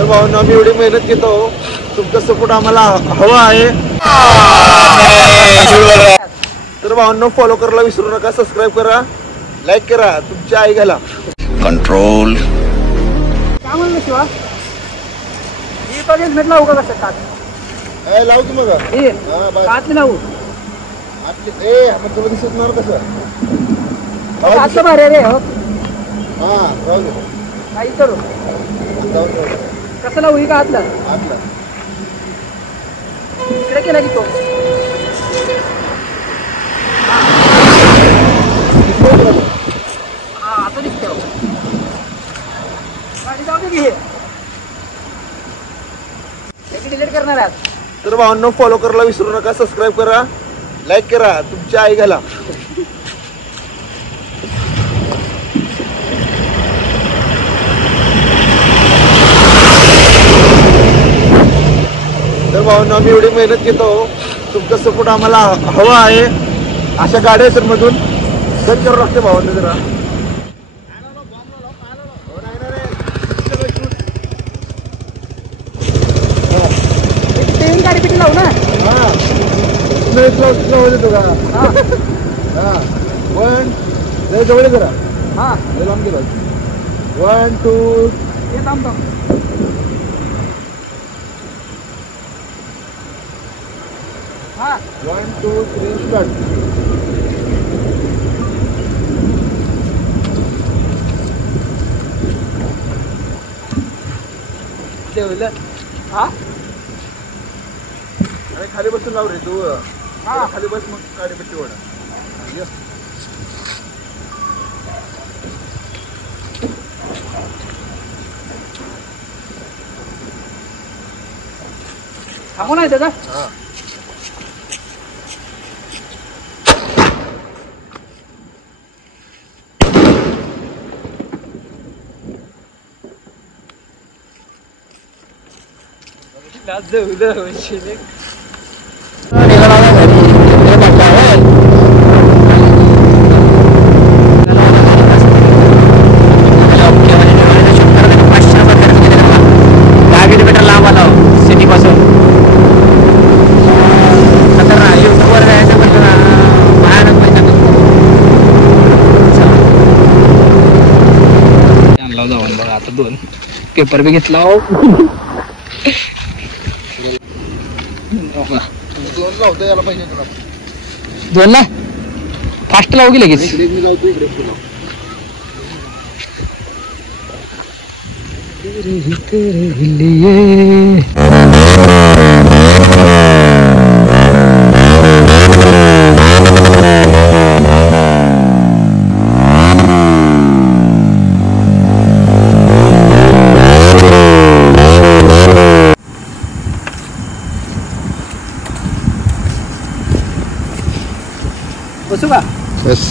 तर भावांनो आम्ही एवढी मेहनत घेतो, तुमचा सपोर्ट आम्हाला हवा आहे. तर भावांनो फॉलो करायला विसरू नका, सबस्क्राईब करा, लाईक करा, तुमच्या आई घाला. कंट्रोल काय म्हणलं शिवा? ही बघेल म्हटलं उगा कसं टाक लावू की मग कात लावू मग तुला दिसत नाही कसं. असं भारी रे हो. हा राहू दे. काही करू कसं लावू ही का आतलं इकडे केला की तो हा आता दिसते गाडी जाऊ दे की हे डिलीट करणार आहात. तर भावांनो फॉलो करायला विसरू नका, सबस्क्राईब करा, लाईक करा, तुमच्या आई घाला. तर भावांनो आम्ही एवढी मेहनत घेतो, तुमचा सपोर्ट आम्हाला हवा आहे. अशा गाड्या सर मधून बंद करावं लागते भावांनो जरा. गाडी पिटी लावू ना. देतो का. वन जवळ करा. हा लांब गेला. 1 2 हे थांब थांब. हा 1 2 3 स्टार्ट. ठेवलं. हा अरे खाली बसून लाव रे तू. हा खाली बस मग गाडी पट्टी ओढा. यस. थांबू नाही दादा. हा सिटी पासून खतरनाक युट्यूबवर जायचं म्हटलं ना भयानक पैसा आणला जाऊन बघा. आता 2 पेपर बी घेतला. 2 लावतो याला पाहिजे तुला. 2 ला फास्ट लावू की लगेच. इकडे मी लावतो इकडे तुला. बसू का. बस